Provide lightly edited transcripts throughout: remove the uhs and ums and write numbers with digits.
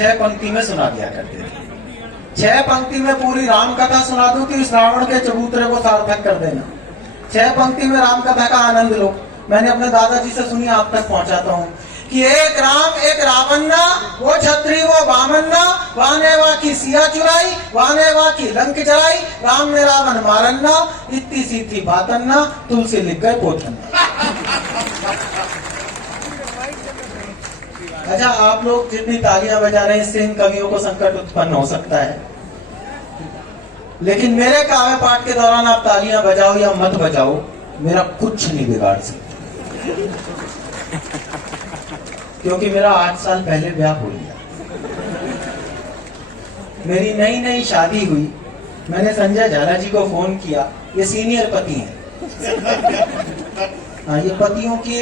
6 पंक्ति में सुना दिया करते थे। 6 पंक्ति में पूरी राम कथा सुना दूं कि इस रावण के चबूतरे को सार्थक कर देना। 6 पंक्ति में राम कथा का आनंद लो। मैंने अपने दादाजी से सुनी, आप तक पहुंचाता हूं कि एक राम एक रावन्ना, वो छत्री वो वामन्ना, वाने वा की सिया चुराई, वाने वा की लंक जलाई, राम ने रावण मारन्ना, इतनी सी थी बातन्ना, तुलसी लिख गए पोथन्ना। अच्छा, आप लोग जितनी तालियां बजा रहे हैं इससे इन कवियों को संकट उत्पन्न हो सकता है, लेकिन मेरे काव्य पाठ के दौरान आप तालियां बजाओ या मत बजाओ, मेरा कुछ नहीं बिगाड़ सकते, क्योंकि मेरा 8 साल पहले ब्याह हो गया। मेरी नई नई शादी हुई, मैंने संजय झाला जी को फोन किया, ये सीनियर पति हैं, ये पतियों के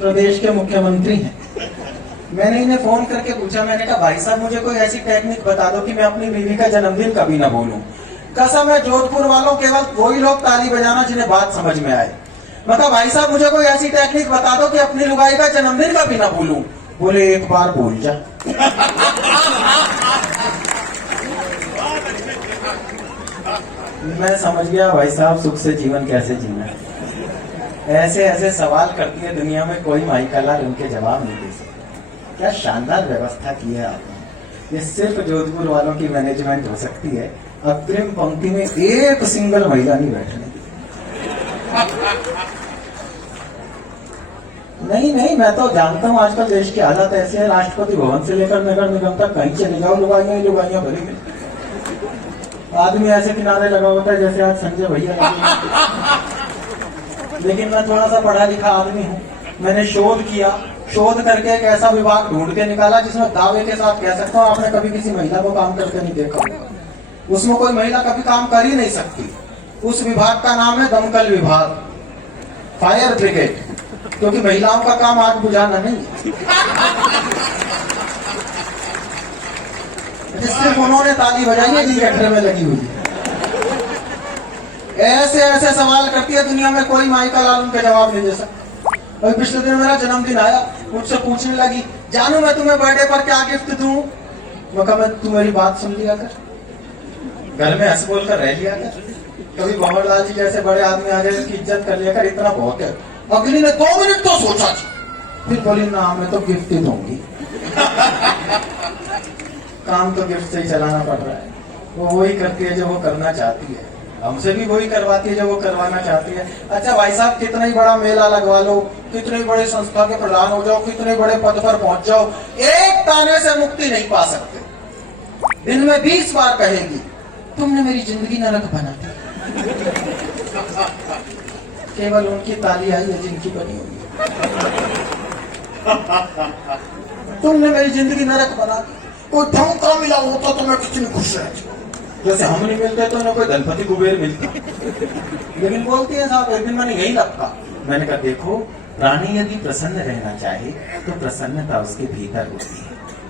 प्रदेश के मुख्यमंत्री हैं। मैंने इन्हें फोन करके पूछा, मैंने कहा भाई साहब मुझे कोई ऐसी टेक्निक बता दो कि मैं अपनी बीवी का जन्मदिन कभी ना भूलूं। कसम है जोधपुर वालों, केवल वही लोग ताली बजाना जिन्हें बात समझ में आए। मैं कहा भाई साहब मुझे कोई ऐसी टेक्निक बता दो कि अपनी लुगाई का जन्मदिन कभी ना भूलूं। बोले एक बार बोल जा। मैं समझ गया भाई साहब सुख से जीवन कैसे जीना है। ऐसे ऐसे सवाल करती है दुनिया में, कोई माई कला उनके जवाब नहीं दे सकता। क्या शानदार व्यवस्था की है आपने। ये सिर्फ जोधपुर वालों की मैनेजमेंट हो सकती है। अग्रिम पंक्ति में एक सिंगल महिला नहीं बैठने। नहीं, मैं तो जानता हूं आजकल देश की हालत ऐसे है, राष्ट्रपति भवन से लेकर नगर निगम तक कहीं चले जाओ लुगाइयां भरी मिलती। आदमी ऐसे किनारे लगा होता है जैसे आज संजय भैया लगे। लेकिन मैं थोड़ा सा पढ़ा लिखा आदमी हूँ, मैंने शोध किया, शोध करके एक ऐसा विभाग ढूंढ के निकाला जिसमें दावे के साथ कह सकता हूँ आपने कभी किसी महिला को काम करते नहीं देखा होगा। उसमें कोई महिला कभी काम कर ही नहीं सकती। उस विभाग का नाम है दमकल विभाग, फायर ब्रिगेड, क्योंकि महिलाओं का काम आग बुझाना नहीं है। सिर्फ उन्होंने ताली बजाई है जी गठरे में लगी हुई है। ऐसे ऐसे सवाल करती है दुनिया में, कोई माई का लाल उनके जवाब नहीं दे सकता। और पिछले दिन मेरा जन्मदिन आया, मुझसे पूछने लगी जानू मैं तुम्हें बर्थडे पर क्या गिफ्ट दूं। मैं कहा तू मेरी बात सुन लिया कर, घर में हंस बोल कर रह लिया कर, कभी भंवरलाल जी जैसे बड़े आदमी आ जाए उसकी इज्जत कर लिया कर, इतना बहुत है। अगली ने 2 मिनट तो सोचा, फिर बोली ना मैं तो गिफ्ट ही दूंगी। काम तो गिफ्ट से ही चलाना पड़ रहा है। वो वही करती है जो वो करना चाहती है, हमसे भी वही करवाती है जो वो करवाना चाहती है। अच्छा भाई साहब कितना ही बड़ा मेला लगवा लो, कितनी बड़ी संस्था के प्रधान हो जाओ, कितने बड़े पद पर पहुंच जाओ, एक ताने से मुक्ति नहीं पा सकते। दिन में 20 बार कहेगी तुमने मेरी जिंदगी नरक बना दी। केवल उनकी ताली आई है जिनकी बनी हुई है। तुमने मेरी जिंदगी नरक बना दी। कोई ढंग का मिला होता तो मैं कितनी खुश रहती। जैसे हम नहीं मिलते तो ना कोई धनपति कुबेर मिलता। लेकिन बोलती है साहब एक दिन मैंने यही लपका। मैंने कहा देखो प्राणी यदि प्रसन्न रहना चाहे तो प्रसन्नता उसके भीतर होती है,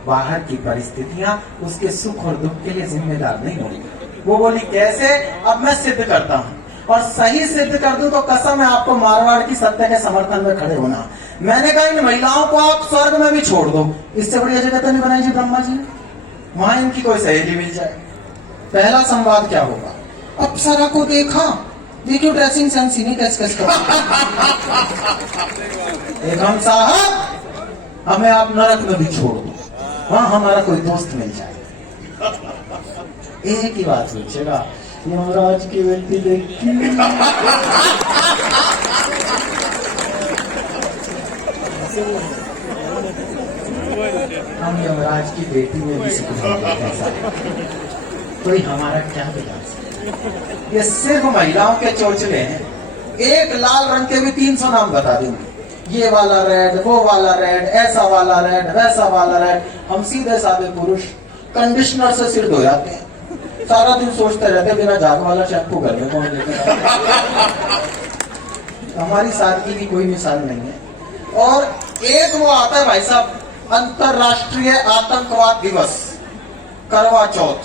बाहर की परिस्थितियां उसके सुख और दुख के लिए जिम्मेदार नहीं होती। वो बोली कैसे, अब मैं सिद्ध करता हूँ और सही सिद्ध कर दूं तो कसम है आपको मारवाड़ की सत्य के समर्थन में खड़े होना। मैंने कहा इन महिलाओं को आप स्वर्ग में भी छोड़ दो, इससे बढ़िया जगह तो नहीं बनाई जी ब्रह्मा जी ने, वहां इनकी कोई सहेली मिल जाए। पहला संवाद क्या होगा, अप्सरा को देखा, देखियो ड्रेसिंग सेंस ही नहीं कस कर। एक हम साहब हमें आप नरक में भी छोड़ दो, वहां हमारा कोई दोस्त मिल जाए। एक ही बात सोचेगा यमराज की बेटी देखी। हम यमराज की बेटी में भी कोई हमारा क्या बिगाड़। ये सिर्फ महिलाओं के चोचले हैं। एक लाल रंग के भी 300 नाम बता देंगे, ये वाला रेड, वो वाला रेड, ऐसा वाला रेड, वैसा वाला रेड। हम सीधे साधे पुरुष कंडीशनर से सिर धो जाते हैं, सारा दिन सोचते रहते बिना झाग वाला शैम्पू घर में कौन लेकर। हमारी सादगी की कोई मिसाल नहीं है। और एक वो आता है भाई साहब अंतरराष्ट्रीय आतंकवाद दिवस, करवा चौथ।